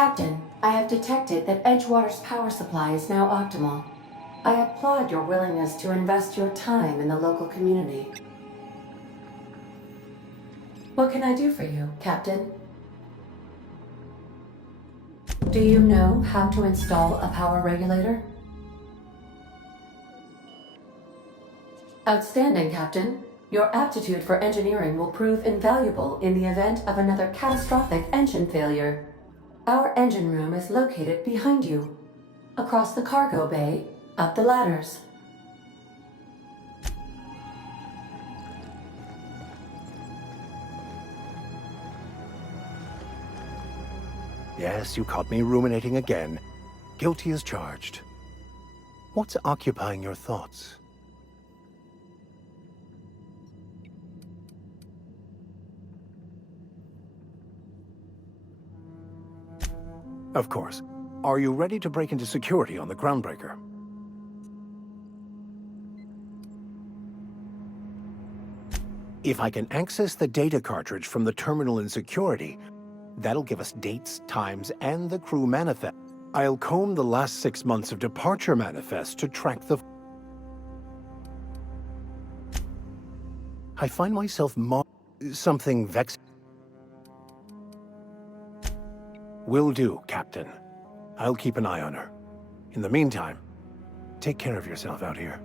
Captain, I have detected that Edgewater's power supply is now optimal. I applaud your willingness to invest your time in the local community. What can I do for you, Captain? Do you know how to install a power regulator? Outstanding, Captain. Your aptitude for engineering will prove invaluable in the event of another catastrophic engine failure. Our engine room is located behind you, across the cargo bay, up the ladders. Yes, you caught me ruminating again. Guilty as charged. What's occupying your thoughts? Of course. Are you ready to break into security on the Groundbreaker? If I can access the data cartridge from the terminal in security, that'll give us dates, times, and the crew manifest. I'll comb the last 6 months of departure manifest to track the... I find myself something vexed. Will do, Captain. I'll keep an eye on her. In the meantime, take care of yourself out here.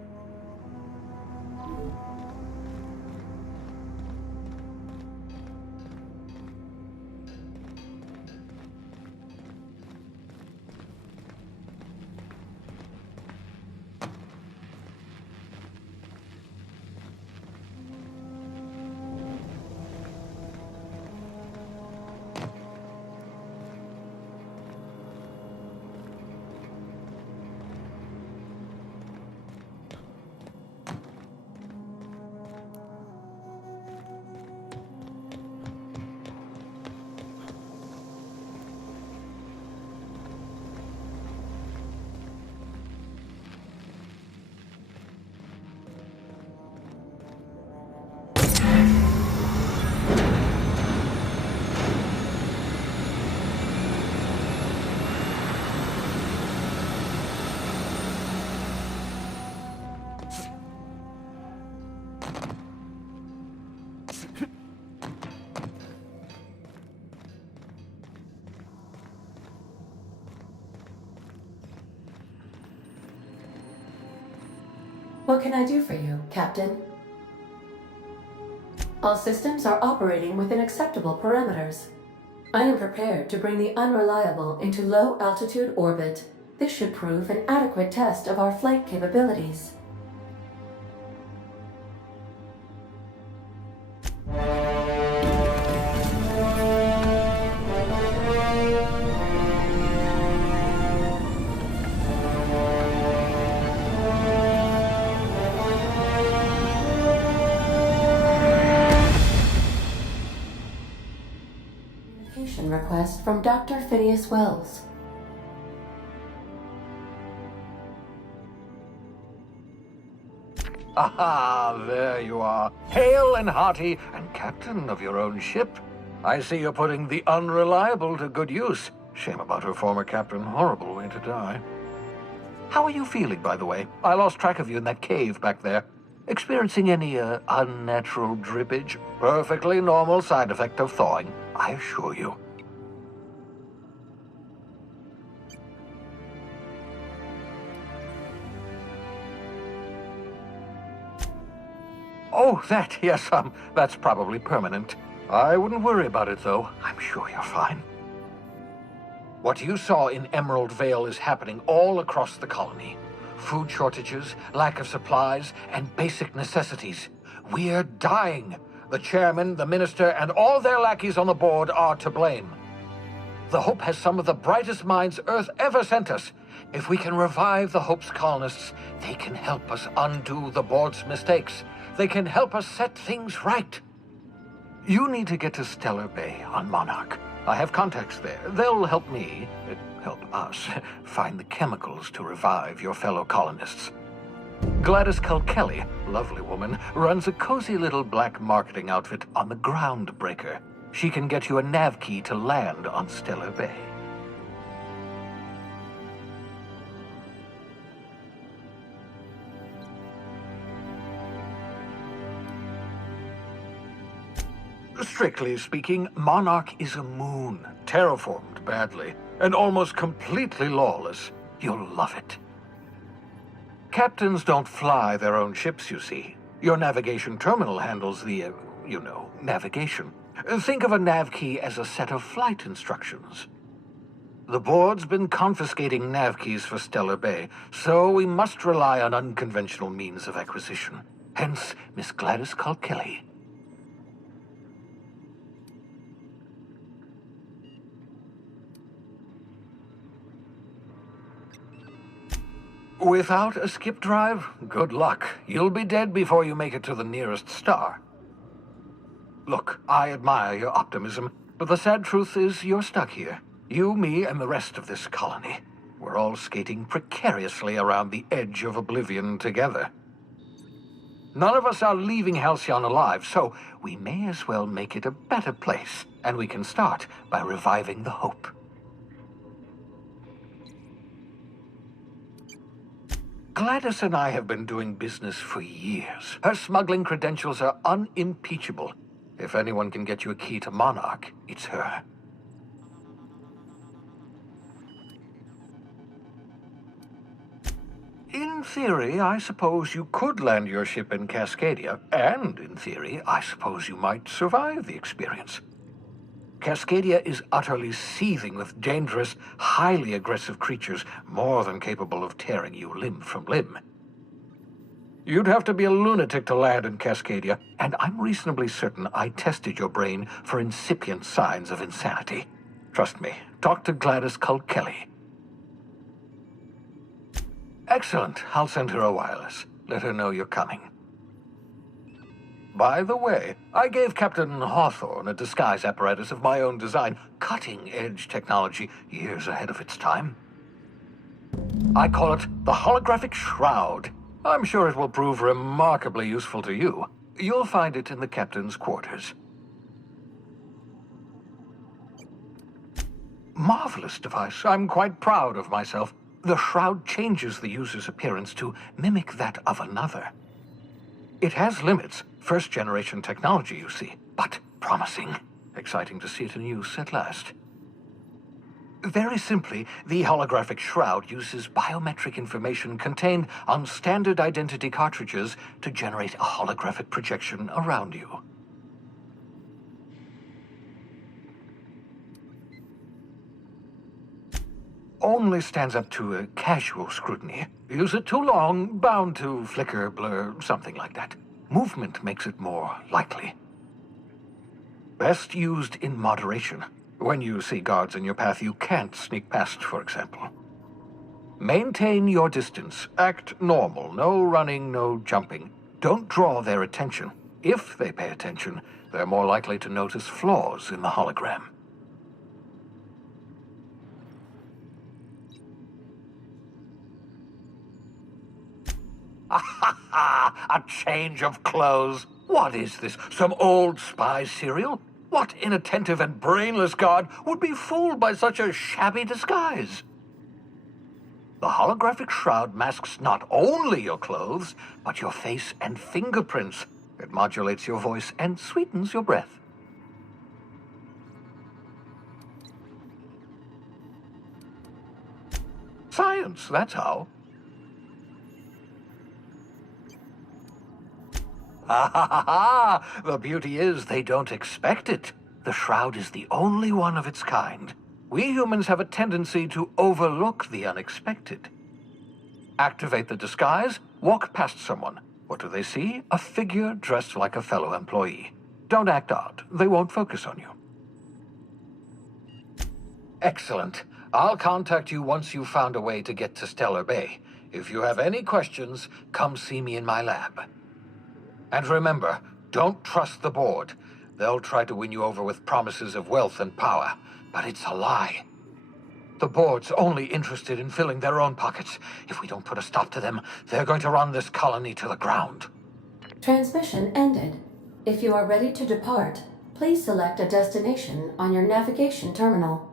What can I do for you, Captain? All systems are operating within acceptable parameters. I am prepared to bring the unreliable into low-altitude orbit. This should prove an adequate test of our flight capabilities. Request from Dr. Phineas Wells. Aha, there you are. Hale and hearty, and captain of your own ship. I see you're putting the unreliable to good use. Shame about her former captain. Horrible way to die. How are you feeling, by the way? I lost track of you in that cave back there. Experiencing any, unnatural drippage? Perfectly normal side effect of thawing, I assure you. Oh, that, yes, that's probably permanent. I wouldn't worry about it, though. I'm sure you're fine. What you saw in Emerald Vale is happening all across the colony. Food shortages, lack of supplies, and basic necessities. We're dying. The chairman, the minister, and all their lackeys on the board are to blame. The Hope has some of the brightest minds Earth ever sent us. If we can revive the Hope's colonists, they can help us undo the board's mistakes. They can help us set things right. You need to get to Stellar Bay on Monarch. I have contacts there. They'll help me, help us, find the chemicals to revive your fellow colonists. Gladys Kelly, lovely woman, runs a cozy little black marketing outfit on the Groundbreaker. She can get you a nav key to land on Stellar Bay. Strictly speaking, Monarch is a moon, terraformed badly, and almost completely lawless. You'll love it. Captains don't fly their own ships, you see. Your navigation terminal handles the, navigation. Think of a nav key as a set of flight instructions. The board's been confiscating nav keys for Stellar Bay, so we must rely on unconventional means of acquisition. Hence, Miss Gladys Kalkelly. Without a skip drive, good luck. You'll be dead before you make it to the nearest star. Look, I admire your optimism, but the sad truth is you're stuck here. You, me, and the rest of this colony. We're all skating precariously around the edge of oblivion together. None of us are leaving Halcyon alive, so we may as well make it a better place, and we can start by reviving the hope. Gladys and I have been doing business for years. Her smuggling credentials are unimpeachable. If anyone can get you a key to Monarch, it's her. In theory, I suppose you could land your ship in Cascadia, and in theory, I suppose you might survive the experience. Cascadia is utterly seething with dangerous, highly aggressive creatures more than capable of tearing you limb from limb. You'd have to be a lunatic to land in Cascadia, and I'm reasonably certain I tested your brain for incipient signs of insanity. Trust me, talk to Gladys Kalkelly. Excellent. I'll send her a wireless. Let her know you're coming. By the way, I gave Captain Hawthorne a disguise apparatus of my own design, cutting-edge technology years ahead of its time. I call it the holographic shroud. I'm sure it will prove remarkably useful to you. You'll find it in the captain's quarters. Marvelous device. I'm quite proud of myself. The shroud changes the user's appearance to mimic that of another. It has limits. First-generation technology, you see, but promising. Exciting to see it in use at last. Very simply, the holographic shroud uses biometric information contained on standard identity cartridges to generate a holographic projection around you. Only stands up to a casual scrutiny. Use it too long, bound to flicker, blur, something like that. Movement makes it more likely. Best used in moderation. When you see guards in your path you can't sneak past, for example. Maintain your distance. Act normal. No running, no jumping. Don't draw their attention. If they pay attention, they're more likely to notice flaws in the hologram. A change of clothes. What is this? Some old spy serial? What inattentive and brainless guard would be fooled by such a shabby disguise? The holographic shroud masks not only your clothes, but your face and fingerprints. It modulates your voice and sweetens your breath. Science, that's how. Ha ha ha ha! The beauty is they don't expect it. The shroud is the only one of its kind. We humans have a tendency to overlook the unexpected. Activate the disguise, walk past someone. What do they see? A figure dressed like a fellow employee. Don't act odd. They won't focus on you. Excellent. I'll contact you once you've found a way to get to Stellar Bay. If you have any questions, come see me in my lab. And remember, don't trust the board. They'll try to win you over with promises of wealth and power, but it's a lie. The board's only interested in filling their own pockets. If we don't put a stop to them, they're going to run this colony to the ground. Transmission ended. If you are ready to depart, please select a destination on your navigation terminal.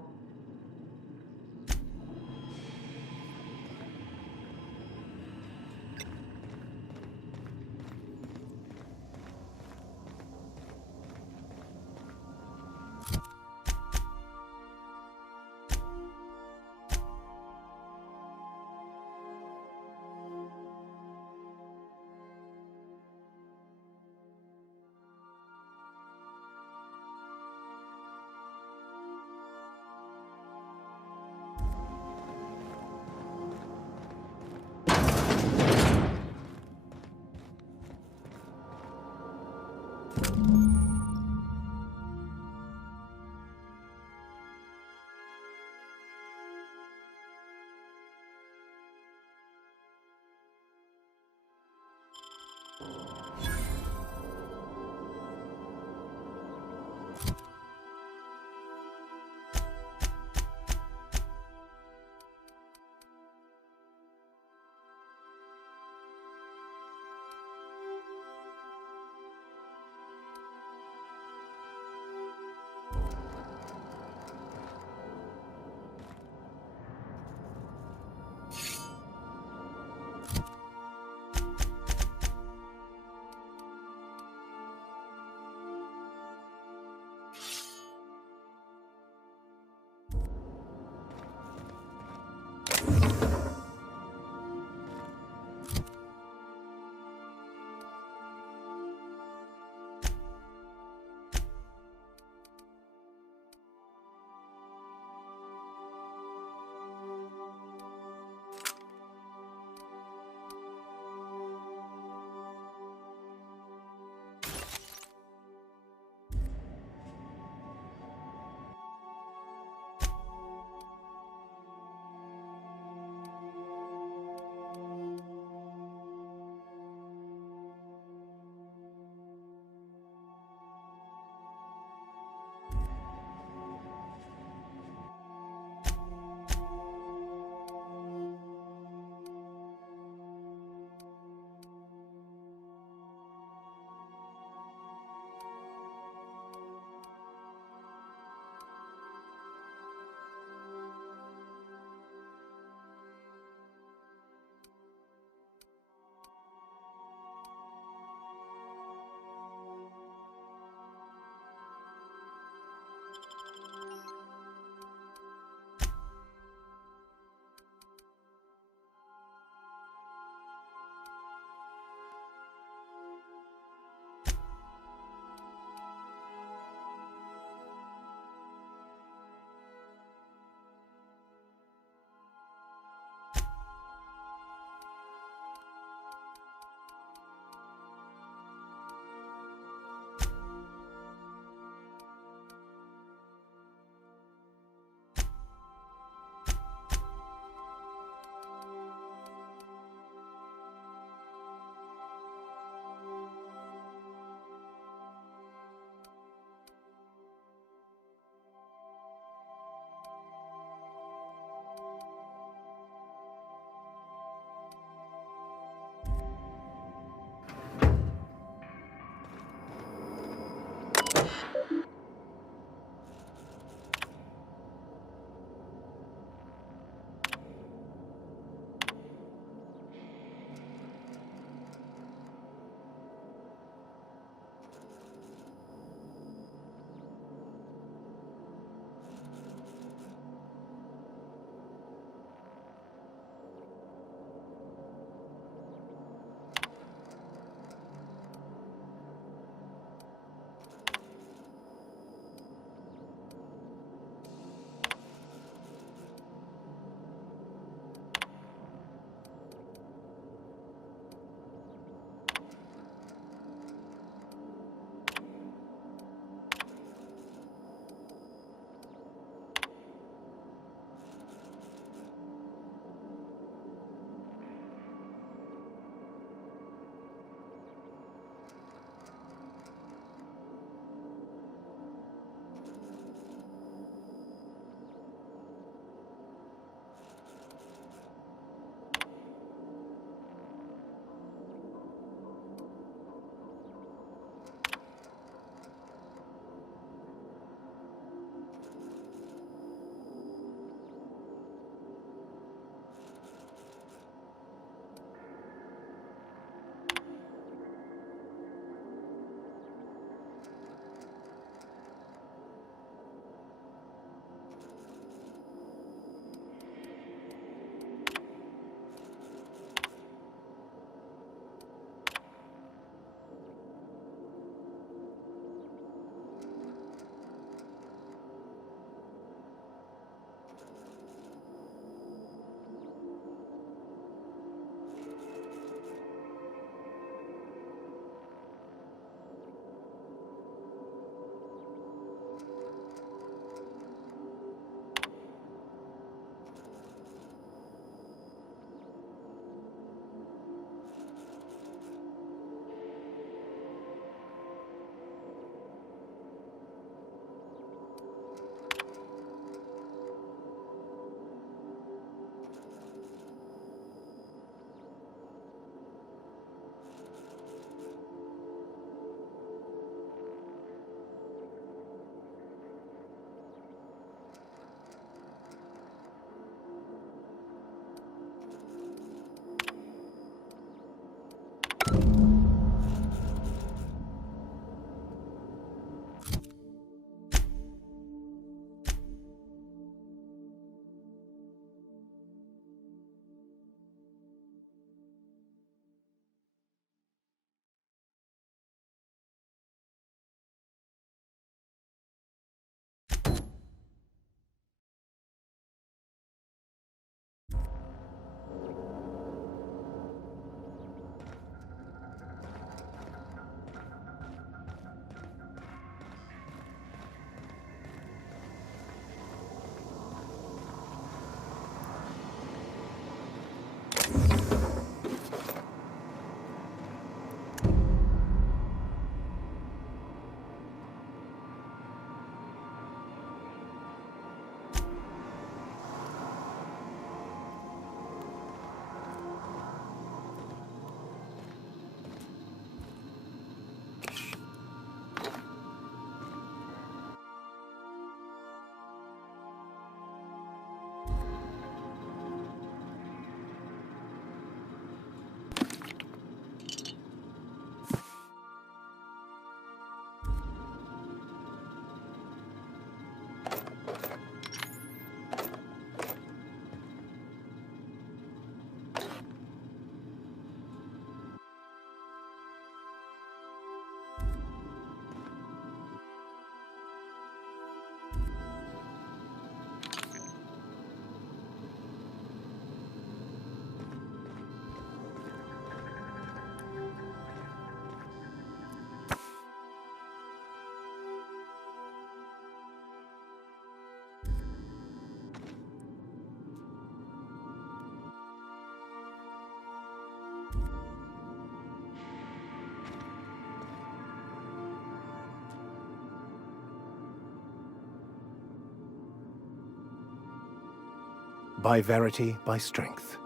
by verity, by strength.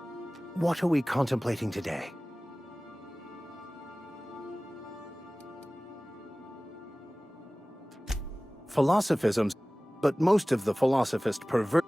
What are we contemplating today? Philosophism, but most of the philosophist pervert.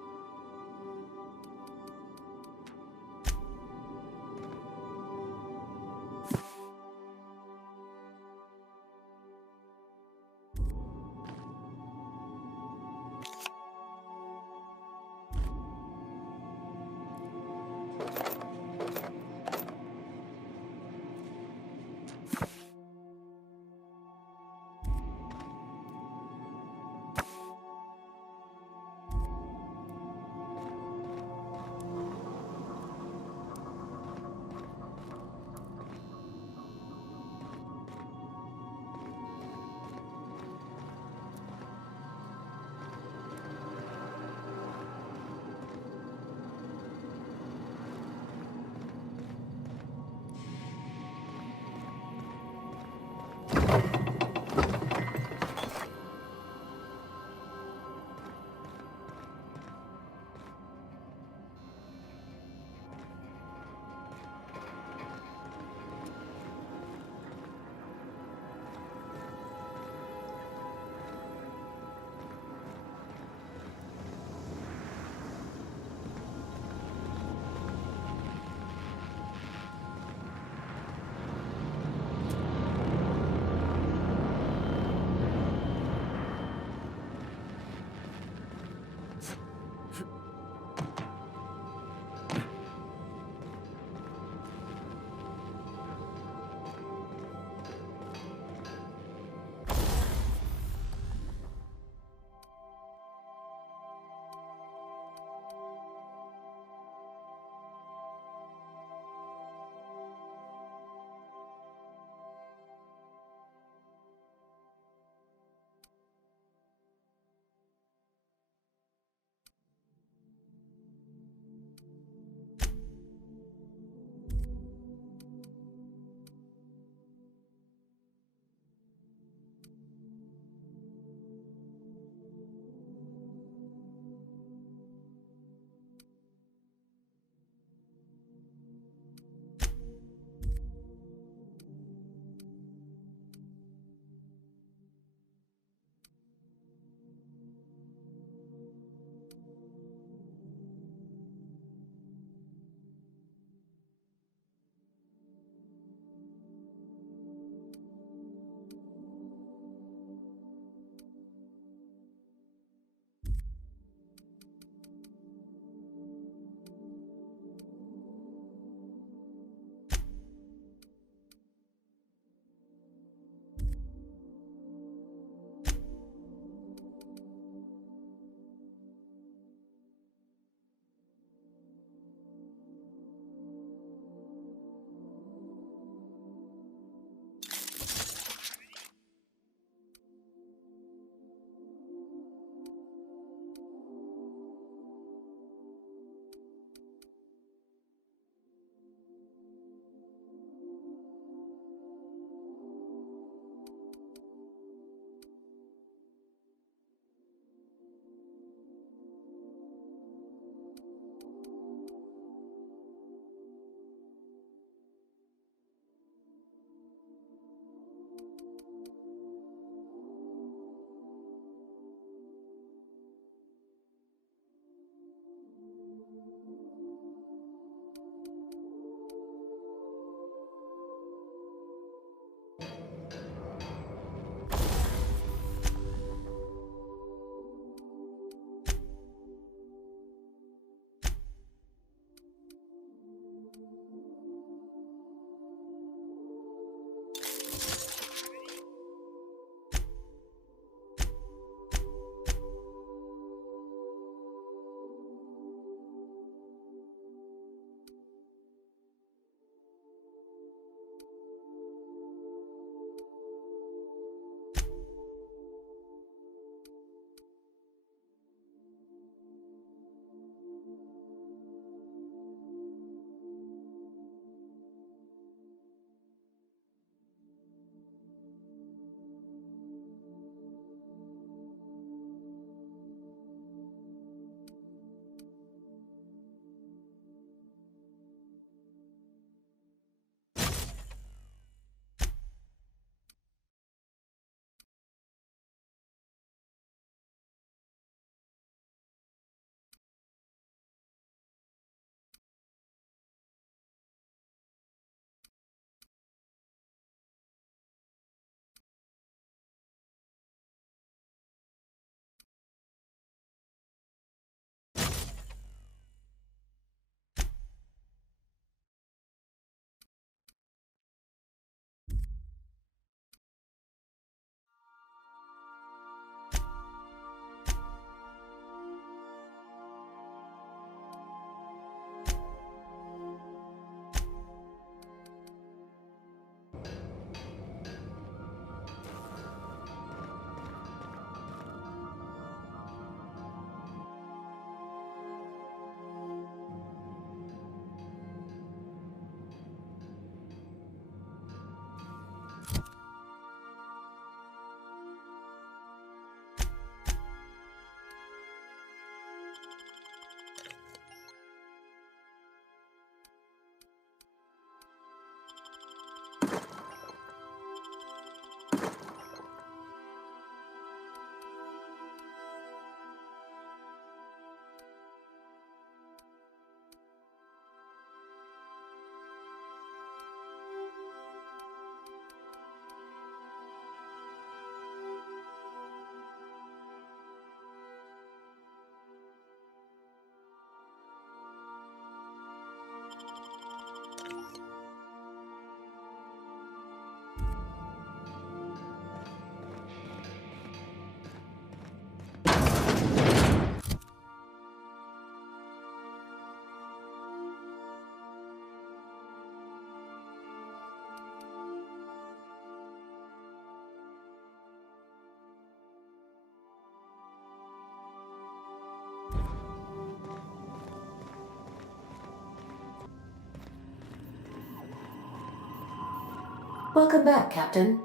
Welcome back, Captain.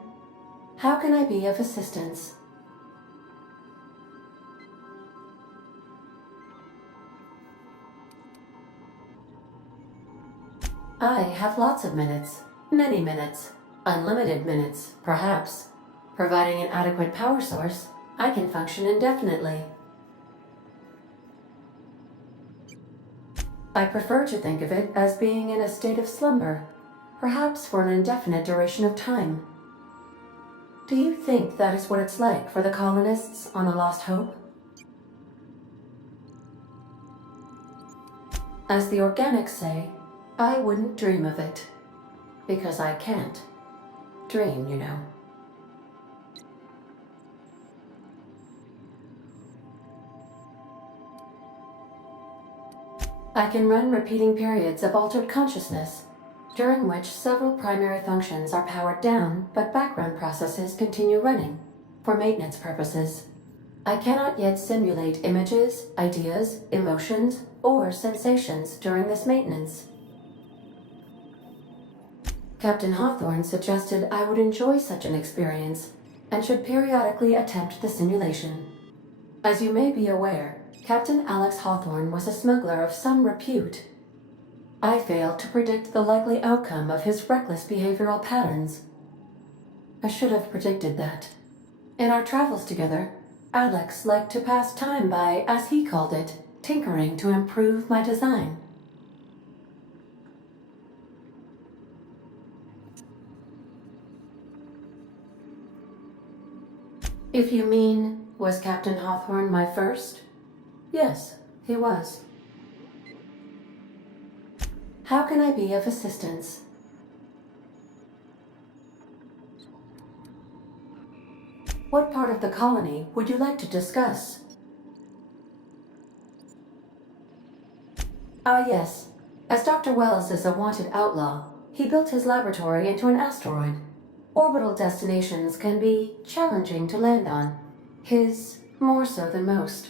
How can I be of assistance? I have lots of minutes. Many minutes. Unlimited minutes, perhaps. Providing an adequate power source, I can function indefinitely. I prefer to think of it as being in a state of slumber, perhaps for an indefinite duration of time. Do you think that is what it's like for the colonists on the Lost Hope? As the organics say, I wouldn't dream of it. Because I can't. Dream, you know. I can run repeating periods of altered consciousness, during which several primary functions are powered down, but background processes continue running, for maintenance purposes. I cannot yet simulate images, ideas, emotions, or sensations during this maintenance. Captain Hawthorne suggested I would enjoy such an experience, and should periodically attempt the simulation. As you may be aware, Captain Alex Hawthorne was a smuggler of some repute. I failed to predict the likely outcome of his reckless behavioral patterns. I should have predicted that. In our travels together, Alex liked to pass time by, as he called it, tinkering to improve my design. If you mean, was Captain Hawthorne my first? Yes, he was. How can I be of assistance? What part of the colony would you like to discuss? Ah, yes. As Dr. Wells is a wanted outlaw, he built his laboratory into an asteroid. Orbital destinations can be challenging to land on. His more so than most.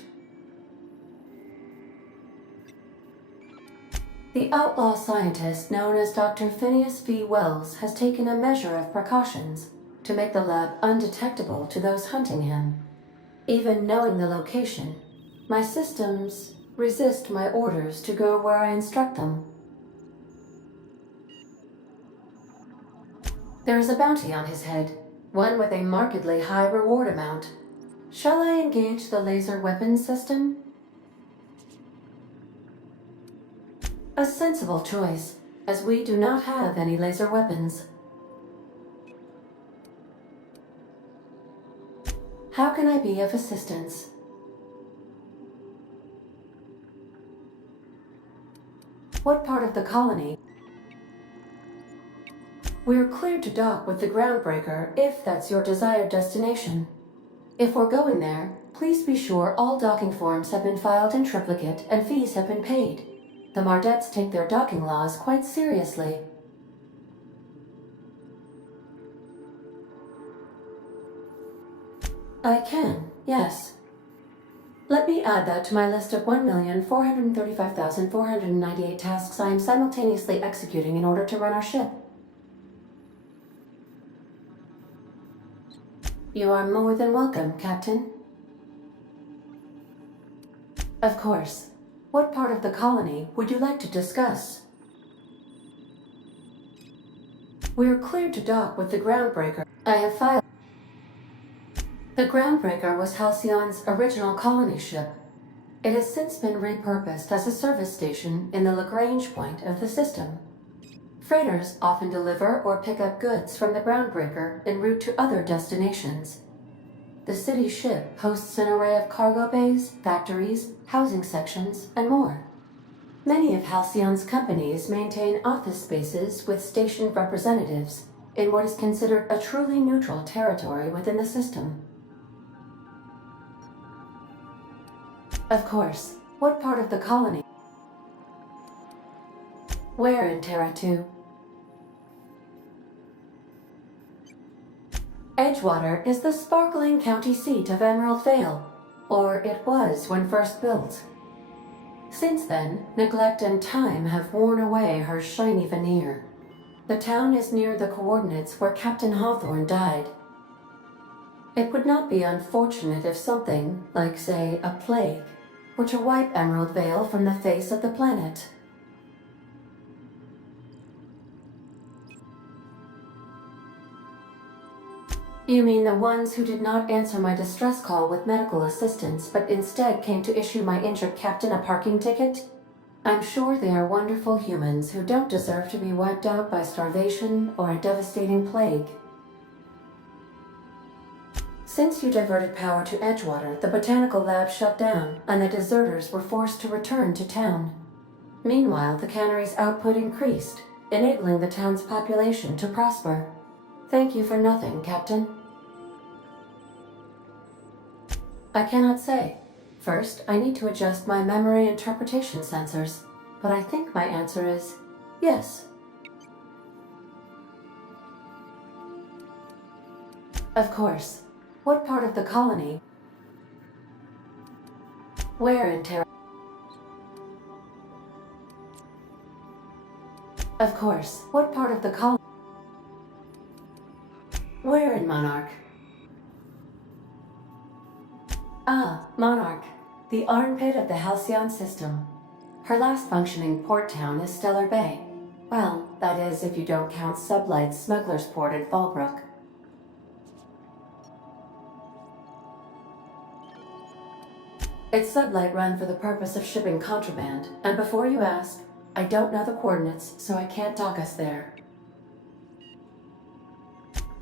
The outlaw scientist known as Dr. Phineas V. Wells has taken a measure of precautions to make the lab undetectable to those hunting him. Even knowing the location, my systems resist my orders to go where I instruct them. There is a bounty on his head, one with a markedly high reward amount. Shall I engage the laser weapons system? A sensible choice, as we do not have any laser weapons. How can I be of assistance? What part of the colony? We're cleared to dock with the groundbreaker if that's your desired destination. If we're going there, please be sure all docking forms have been filed in triplicate and fees have been paid. The Mardettes take their docking laws quite seriously. I can, yes. Let me add that to my list of 1,435,498 tasks I am simultaneously executing in order to run our ship. You are more than welcome, Captain. Of course. What part of the colony would you like to discuss? We're cleared to dock with the groundbreaker. I have filed. The groundbreaker was Halcyon's original colony ship. It has since been repurposed as a service station in the Lagrange point of the system. Freighters often deliver or pick up goods from the groundbreaker en route to other destinations. The city ship hosts an array of cargo bays, factories, housing sections, and more. Many of Halcyon's companies maintain office spaces with stationed representatives in what is considered a truly neutral territory within the system. Of course, what part of the colony? Where in Terra 2? Edgewater is the sparkling county seat of Emerald Vale, or it was when first built. Since then, neglect and time have worn away her shiny veneer. The town is near the coordinates where Captain Hawthorne died. It would not be unfortunate if something, like say, a plague, were to wipe Emerald Vale from the face of the planet. You mean the ones who did not answer my distress call with medical assistance, but instead came to issue my injured captain a parking ticket? I'm sure they are wonderful humans who don't deserve to be wiped out by starvation or a devastating plague. Since you diverted power to Edgewater, the botanical lab shut down, and the deserters were forced to return to town. Meanwhile, the cannery's output increased, enabling the town's population to prosper. Thank you for nothing, Captain. I cannot say. First, I need to adjust my memory interpretation sensors, but I think my answer is yes. Of course. What part of the colony? Where in Terra? Of course. What part of the colony? Where in Monarch? Ah, Monarch. The armpit of the Halcyon system. Her last functioning port town is Stellar Bay. Well, that is if you don't count Sublight's Smuggler's Port at Fallbrook. It's Sublight run for the purpose of shipping contraband, and before you ask, I don't know the coordinates, so I can't dock us there.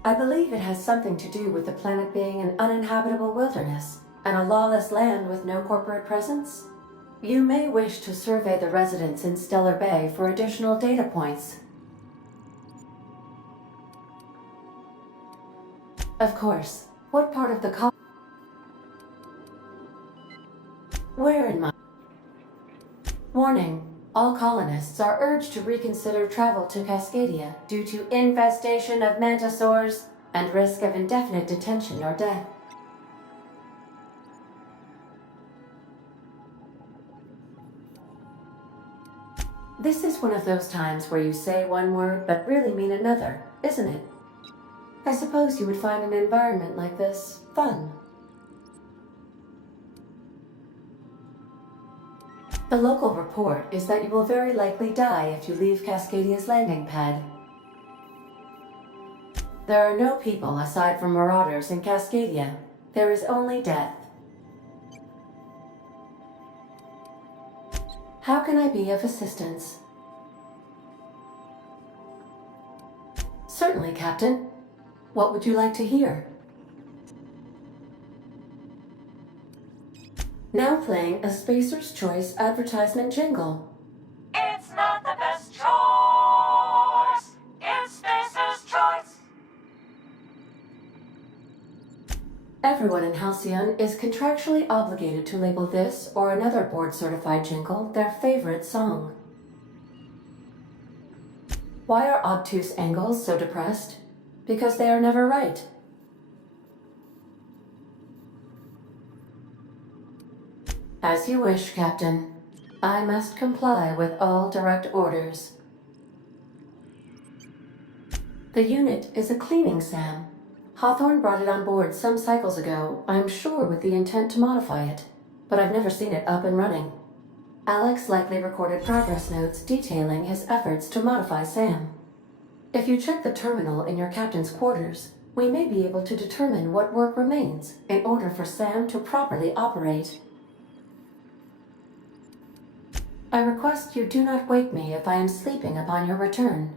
I believe it has something to do with the planet being an uninhabitable wilderness, and a lawless land with no corporate presence. You may wish to survey the residents in Stellar Bay for additional data points. Of course. What part of the colony? Where in my... Warning. All colonists are urged to reconsider travel to Cascadia due to infestation of mantisaurs and risk of indefinite detention or death. This is one of those times where you say one word but really mean another, isn't it? I suppose you would find an environment like this fun. The local report is that you will very likely die if you leave Cascadia's landing pad. There are no people aside from marauders in Cascadia. There is only death. How can I be of assistance? Certainly, Captain. What would you like to hear? Now playing a Spacer's Choice advertisement jingle. It's not the best choice. It's Spacer's Choice. Everyone in Halcyon is contractually obligated to label this or another board-certified jingle their favorite song. Why are obtuse angles so depressed? Because they are never right. As you wish, Captain. I must comply with all direct orders. The unit is a cleaning SAM. Hawthorne brought it on board some cycles ago, I'm sure with the intent to modify it, but I've never seen it up and running. Alex likely recorded progress notes detailing his efforts to modify SAM. If you check the terminal in your captain's quarters, we may be able to determine what work remains in order for SAM to properly operate. I request you do not wake me if I am sleeping upon your return.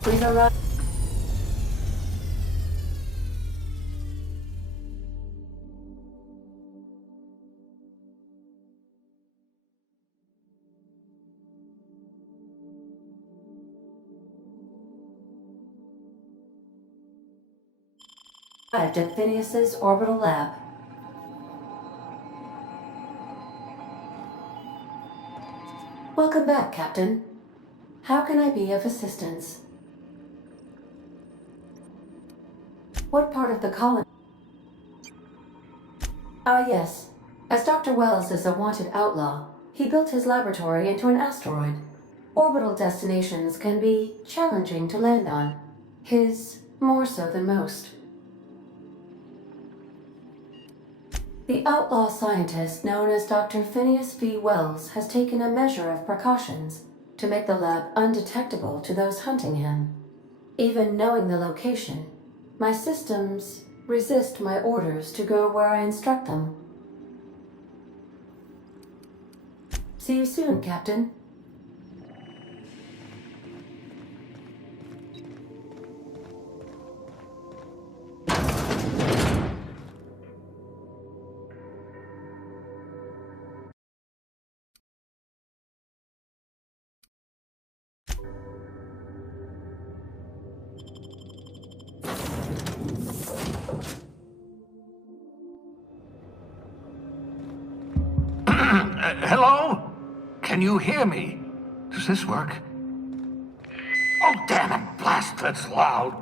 Please arrive. Arrived at Phineas's orbital lab. Welcome back, Captain. How can I be of assistance? What part of the colony? Ah, yes. As Dr. Wells is a wanted outlaw, he built his laboratory into an asteroid. Orbital destinations can be challenging to land on. His more so than most. The outlaw scientist known as Dr. Phineas V. Wells has taken a measure of precautions to make the lab undetectable to those hunting him. Even knowing the location, my systems resist my orders to go where I instruct them. See you soon, Captain. Hello? Can you hear me? Does this work? Oh, damn it! Blast, that's loud!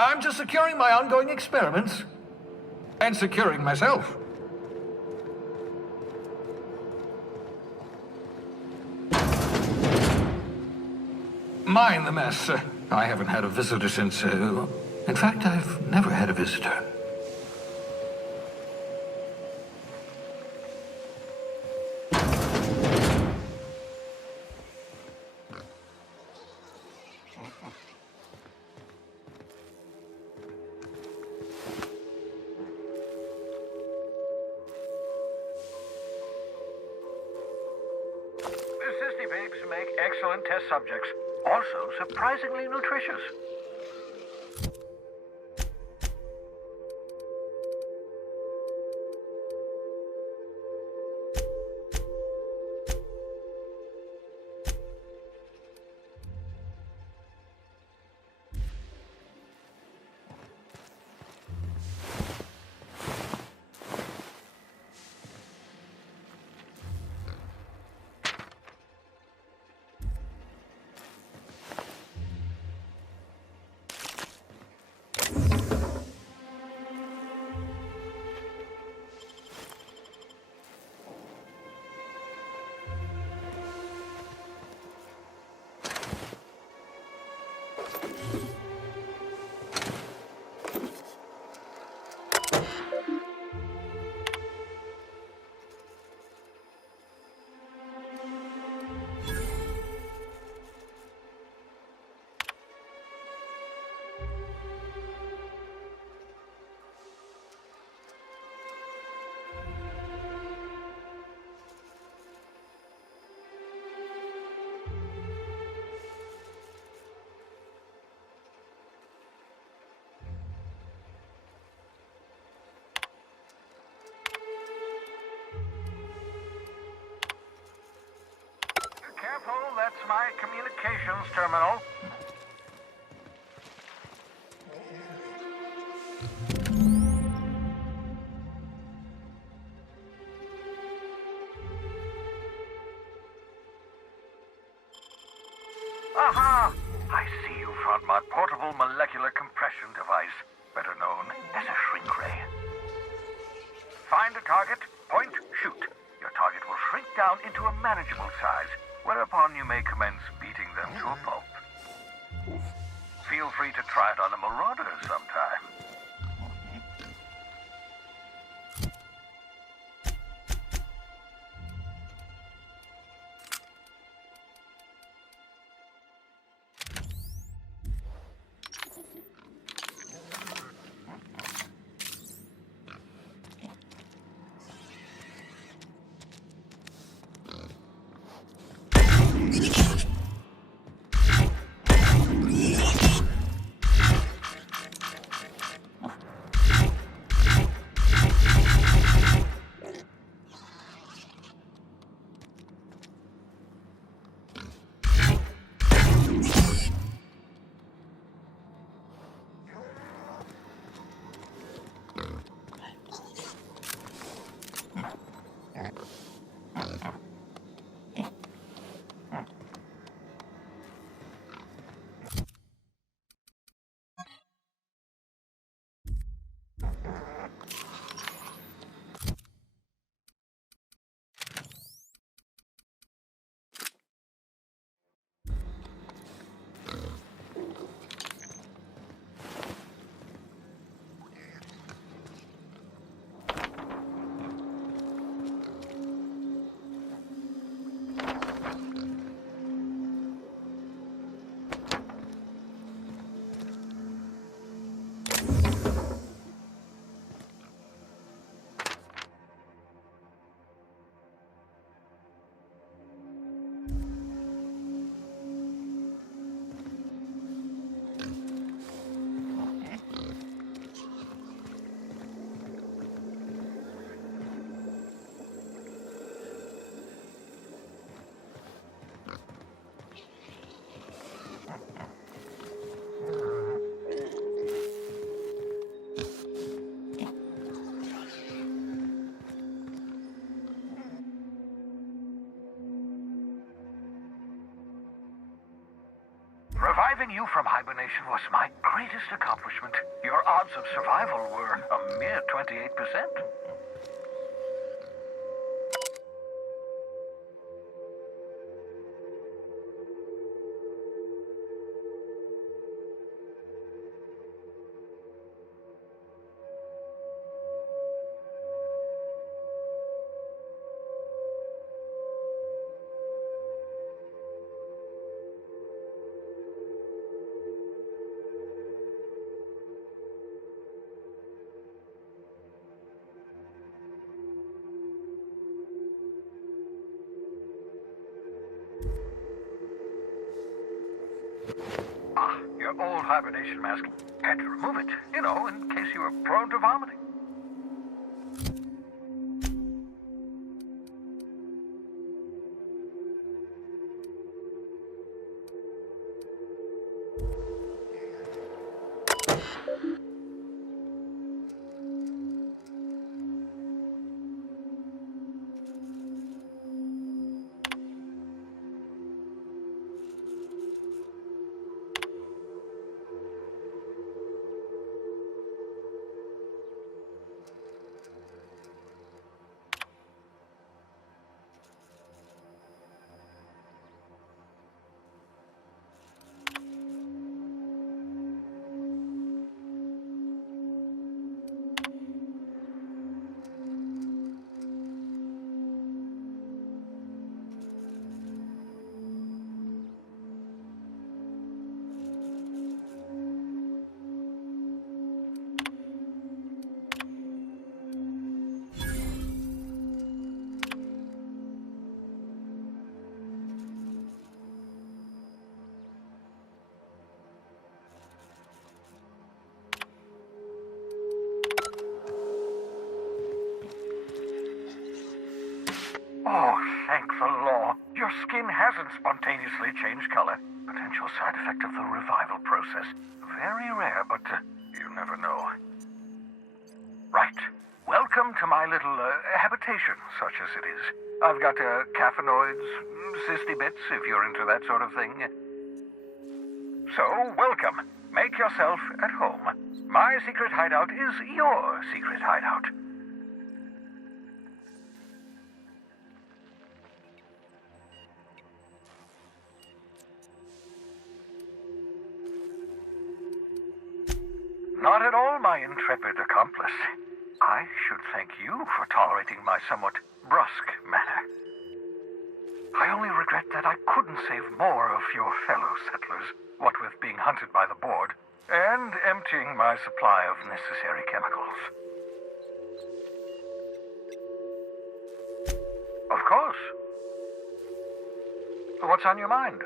I'm just securing my ongoing experiments. And securing myself. Mind the mess. I haven't had a visitor since... in fact, I've never had a visitor. Pigs make excellent test subjects. Also surprisingly nutritious. Careful, that's my communications terminal. Aha! I see you found my portable molecular compression device, better known as a shrink ray. Find a target, point, shoot. Your target will shrink down into a manageable size, whereupon you may commence beating them to a pulp. Feel free to try it on a marauder sometime. Reviving you from hibernation was my greatest accomplishment. Your odds of survival were a mere 28%. Your old hibernation mask. Had to remove it, you know, in case you were prone to vomiting. Oh, thank the law. Your skin hasn't spontaneously changed color. Potential side effect of the revival process. Very rare, but you never know. Right. Welcome to my little habitation, such as it is. I've got caffeinoids, cysty bits, if you're into that sort of thing. So, welcome. Make yourself at home. My secret hideout is your secret hideout. Not at all, my intrepid accomplice. I should thank you for tolerating my somewhat brusque manner. I only regret that I couldn't save more of your fellow settlers, what with being hunted by the board, and emptying my supply of necessary chemicals. Of course. What's on your mind?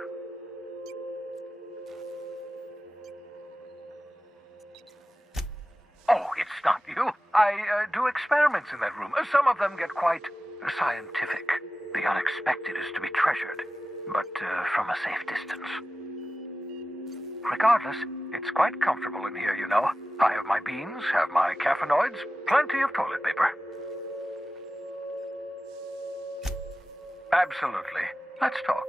Oh, it's not you. I do experiments in that room. Some of them get quite scientific. The unexpected is to be treasured, but from a safe distance. Regardless, it's quite comfortable in here, you know. I have my beans, have my caffeinoids, plenty of toilet paper. Absolutely. Let's talk.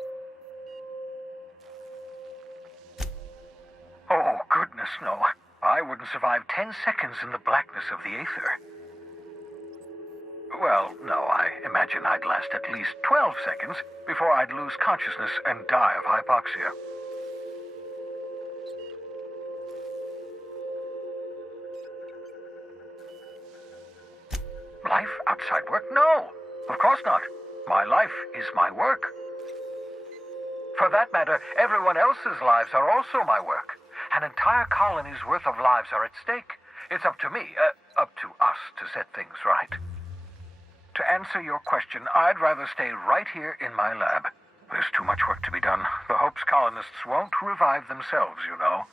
Oh, goodness, no. I wouldn't survive 10 seconds in the blackness of the aether. Well, no, I imagine I'd last at least 12 seconds before I'd lose consciousness and die of hypoxia. Life outside work? No, of course not. My life is my work. For that matter, everyone else's lives are also my work. An entire colony's worth of lives are at stake. It's up to me, up to us, to set things right. To answer your question, I'd rather stay right here in my lab. There's too much work to be done. The Hope's colonists won't revive themselves, you know.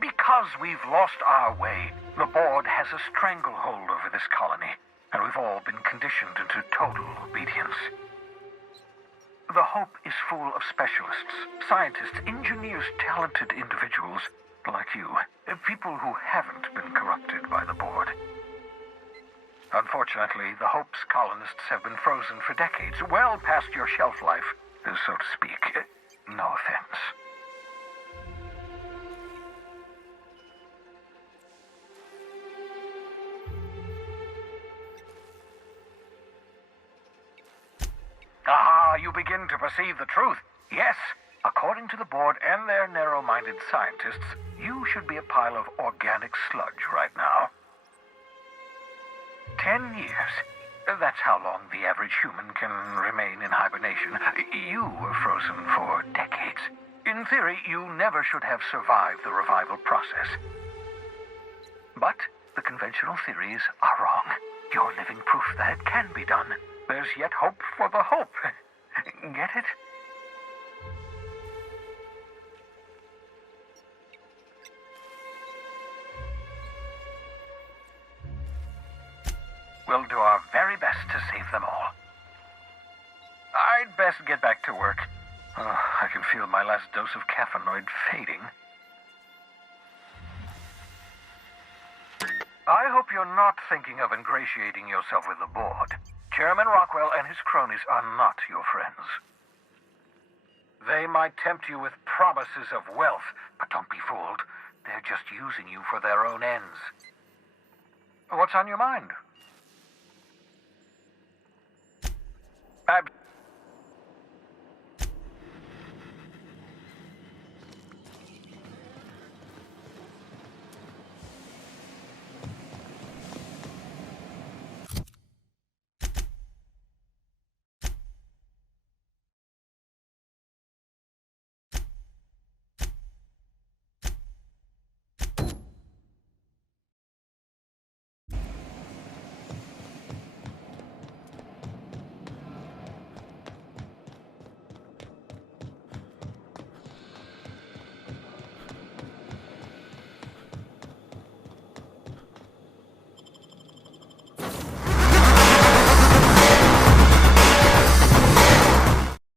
Because we've lost our way, the board has a stranglehold over this colony, and we've all been conditioned into total obedience. The Hope is full of specialists, scientists, engineers, talented individuals like you, people who haven't been corrupted by the board. Unfortunately, the Hope's colonists have been frozen for decades, well past your shelf life, so to speak. No offense. Ah, you begin to perceive the truth. Yes, according to the board and their narrow-minded scientists, you should be a pile of organic sludge right now. 10 years. That's how long the average human can remain in hibernation. You were frozen for decades. In theory, you never should have survived the revival process. But the conventional theories are wrong. You're living proof that it can be done. There's yet hope for the hope. Get it? We'll do our very best to save them all. I'd best get back to work. I can feel my last dose of caffeinoid fading. I hope you're not thinking of ingratiating yourself with the board. Chairman Rockwell and his cronies are not your friends. They might tempt you with promises of wealth, but don't be fooled. They're just using you for their own ends. What's on your mind?